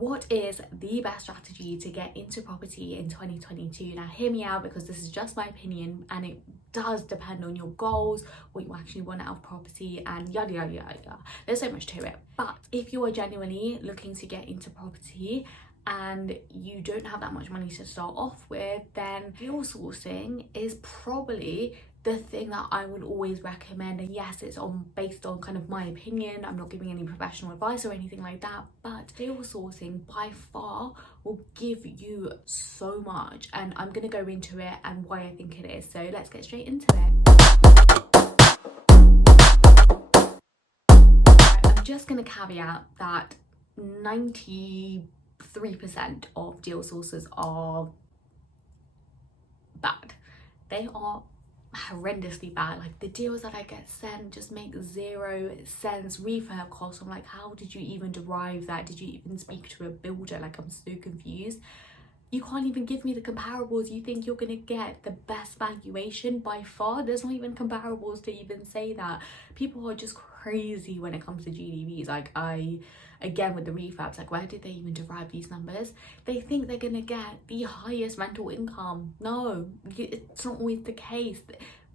What is the best strategy to get into property in 2022? Now hear me out, because this is just my opinion and it does depend on your goals, what you actually want out of property, and yada yada yada. There's so much to it. But if you are genuinely looking to get into property and you don't have that much money to start off with, then deal sourcing is probably the thing that I would always recommend. And yes, it's based on kind of my opinion. I'm not giving any professional advice or anything like that, but deal sourcing by far will give you so much, and I'm going to go into it and why I think it is. So let's get straight into it. I'm just going to caveat that 93% of deal sources are bad. They are horrendously bad. Like, the deals that I get sent just make 0 sense. Refurb costs, I'm like, how did you even derive that? Did you even speak to a builder? Like, I'm so confused. You can't even give me the comparables. You think you're gonna get the best valuation by far? There's not even comparables to even say that. People are just crazy when it comes to GDVs. Like, again with the refurbs, like, where did they even derive these numbers? They think they're gonna get the highest rental income. No, it's not always the case.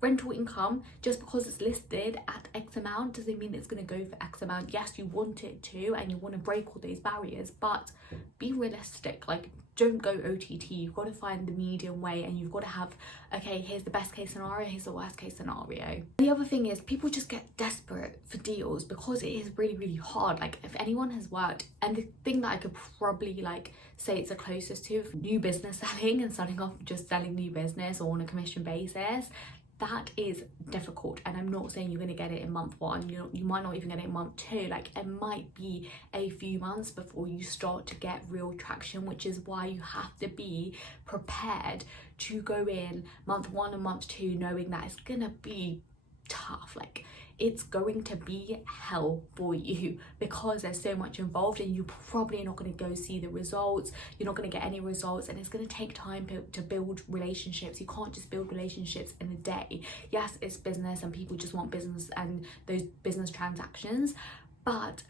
Rental income, just because it's listed at X amount, doesn't mean it's going to go for X amount. Yes, you want it to, and you want to break all those barriers, but be realistic. Like, don't go OTT. You've got to find the medium way, and you've got to have, okay, here's the best case scenario, here's the worst case scenario. The other thing is, people just get desperate for deals because it is really, really hard. Like, if anyone has worked, and the thing that I could probably like say it's the closest to new business selling and starting off just selling new business or on a commission basis, that is difficult. And I'm not saying you're going to get it in month 1. You might not even get it in month 2. Like, it might be a few months before you start to get real traction, which is why you have to be prepared to go in month 1 and month 2 knowing that it's gonna be tough. Like, it's going to be hell for you because there's so much involved, and you're probably not going to go see the results. You're not going to get any results, and it's going to take time to build relationships. You can't just build relationships in a day. Yes, it's business and people just want business and those business transactions, but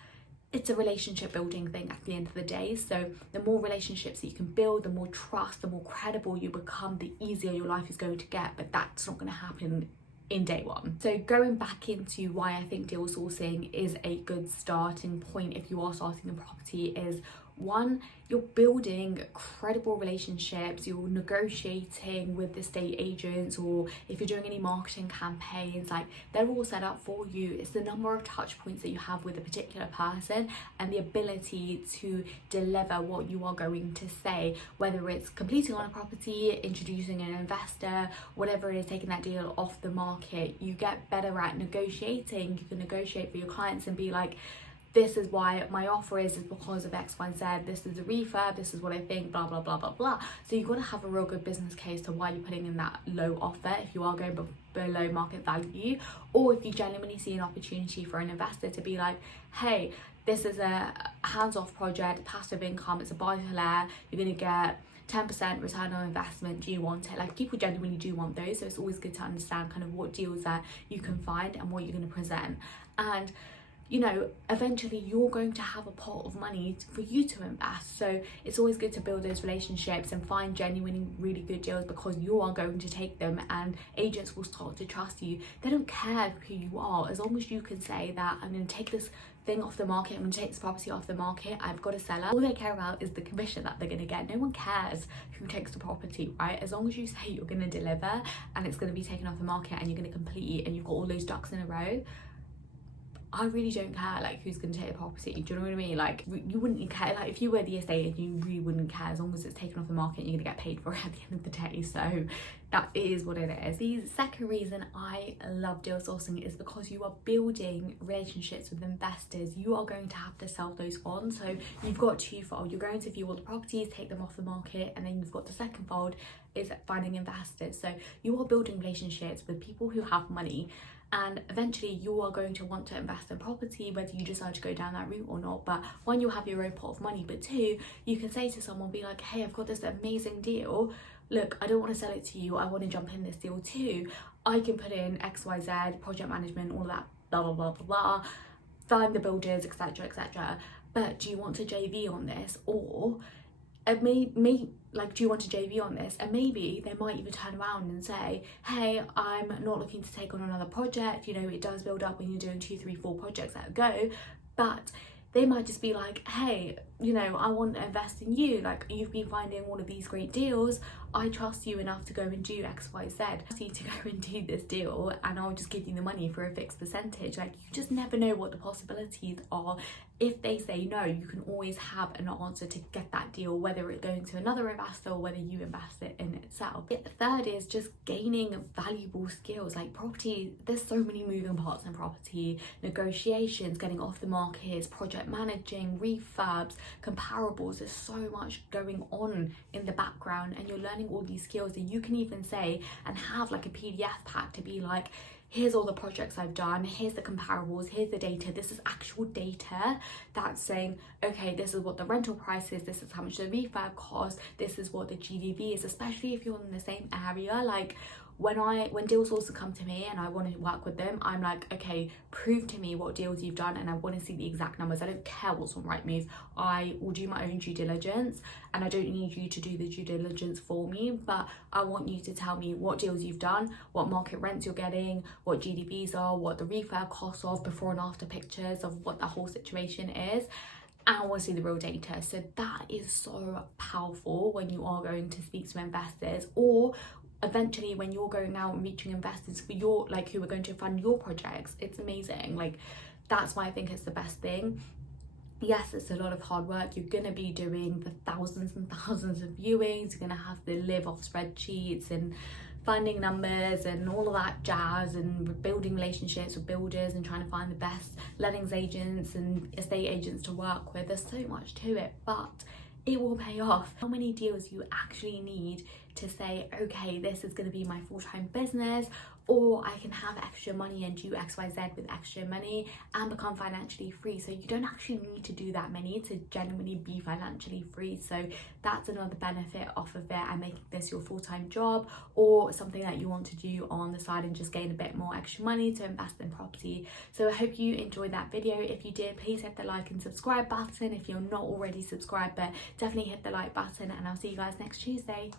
it's a relationship building thing at the end of the day. So the more relationships that you can build, the more trust, the more credible you become, the easier your life is going to get. But that's not going to happen in day 1. So going back into why I think deal sourcing is a good starting point if you are starting a property is, 1, you're building credible relationships, you're negotiating with the estate agents, or if you're doing any marketing campaigns, like, they're all set up for you. It's the number of touch points that you have with a particular person and the ability to deliver what you are going to say, whether it's completing on a property, introducing an investor, whatever it is, taking that deal off the market. You get better at negotiating. You can negotiate for your clients and be like, this is why my offer is because of X, Y, Z. This is a refurb. This is what I think, blah, blah, blah, blah, blah. So you've got to have a real good business case to why you're putting in that low offer if you are going below market value, or if you genuinely see an opportunity for an investor to be like, hey, this is a hands-off project, passive income, it's a buy-to-let, you're going to get 10% return on investment. Do you want it? Like, people genuinely do want those. So it's always good to understand kind of what deals that you can find and what you're going to present. And you know, eventually you're going to have a pot of money for you to invest. So it's always good to build those relationships and find genuinely really good deals, because you are going to take them and agents will start to trust you. They don't care who you are, as long as you can say that I'm going to take this thing off the market, I'm going to take this property off the market, I've got a seller. All they care about is the commission that they're going to get. No one cares who takes the property, right? As long as you say you're going to deliver and it's going to be taken off the market and you're going to complete and you've got all those ducks in a row, I really don't care like who's going to take the property. Do you know what I mean? Like, you wouldn't care. Like, if you were the estate agent, you really wouldn't care, as long as it's taken off the market and you're going to get paid for it at the end of the day. So that is what it is. The second reason I love deal sourcing is because you are building relationships with investors. You are going to have to sell those on. So you've got twofold. You're going to view all the properties, take them off the market, and then you've got the second fold is finding investors. So you are building relationships with people who have money, and eventually you are going to want to invest in property, whether you decide to go down that route or not. But 1, you'll have your own pot of money, but 2, you can say to someone, be like, hey, I've got this amazing deal, look, I don't want to sell it to you, I want to jump in this deal too. I can put in XYZ, project management, all that, blah blah blah blah blah, find the builders, etc etc, but do you want to JV on this? Or like, do you want to JV on this? And maybe they might even turn around and say, hey, I'm not looking to take on another project. You know, it does build up when you're doing 2, 3, 4 projects at a go, but they might just be like, hey, you know, I want to invest in you. Like, you've been finding all of these great deals. I trust you enough to go and do X, Y, Z. I trust you to go and do this deal, and I'll just give you the money for a fixed percentage. Like, you just never know what the possibilities are. If they say no, you can always have an answer to get that deal, whether it's going to another investor or whether you invest it in itself. The third is just gaining valuable skills. Like, property, there's so many moving parts in property: negotiations, getting off the markets, project managing, refurbs, comparables. There's so much going on in the background, and you're learning all these skills that you can even say and have like a PDF pack to be like, here's all the projects I've done, here's the comparables, here's the data. This is actual data that's saying, okay, this is what the rental price is, this is how much the refurb costs, this is what the GDV is, especially if you're in the same area. Like, when deals also come to me and I want to work with them, I'm like, okay, prove to me what deals you've done, and I want to see the exact numbers. I don't care what's on Rightmove. I will do my own due diligence, and I don't need you to do the due diligence for me, but I want you to tell me what deals you've done, what market rents you're getting, what GDVs are, what the refurb costs of, before and after pictures of what the whole situation is. And I want to see the real data. So that is so powerful when you are going to speak to investors, or eventually when you're going out and reaching investors for your, like, who are going to fund your projects. It's amazing. Like, that's why I think it's the best thing. Yes, it's a lot of hard work. You're gonna be doing the thousands and thousands of viewings. You're gonna have to live off spreadsheets and finding numbers and all of that jazz, and building relationships with builders and trying to find the best lettings agents and estate agents to work with. There's so much to it, but it will pay off. How many deals you actually need to say, okay, this is going to be my full-time business, or I can have extra money and do X, Y, Z with extra money and become financially free. So you don't actually need to do that many to genuinely be financially free. So that's another benefit off of it, and making this your full-time job or something that you want to do on the side and just gain a bit more extra money to invest in property. So I hope you enjoyed that video. If you did, please hit the like and subscribe button if you're not already subscribed, but definitely hit the like button, and I'll see you guys next Tuesday.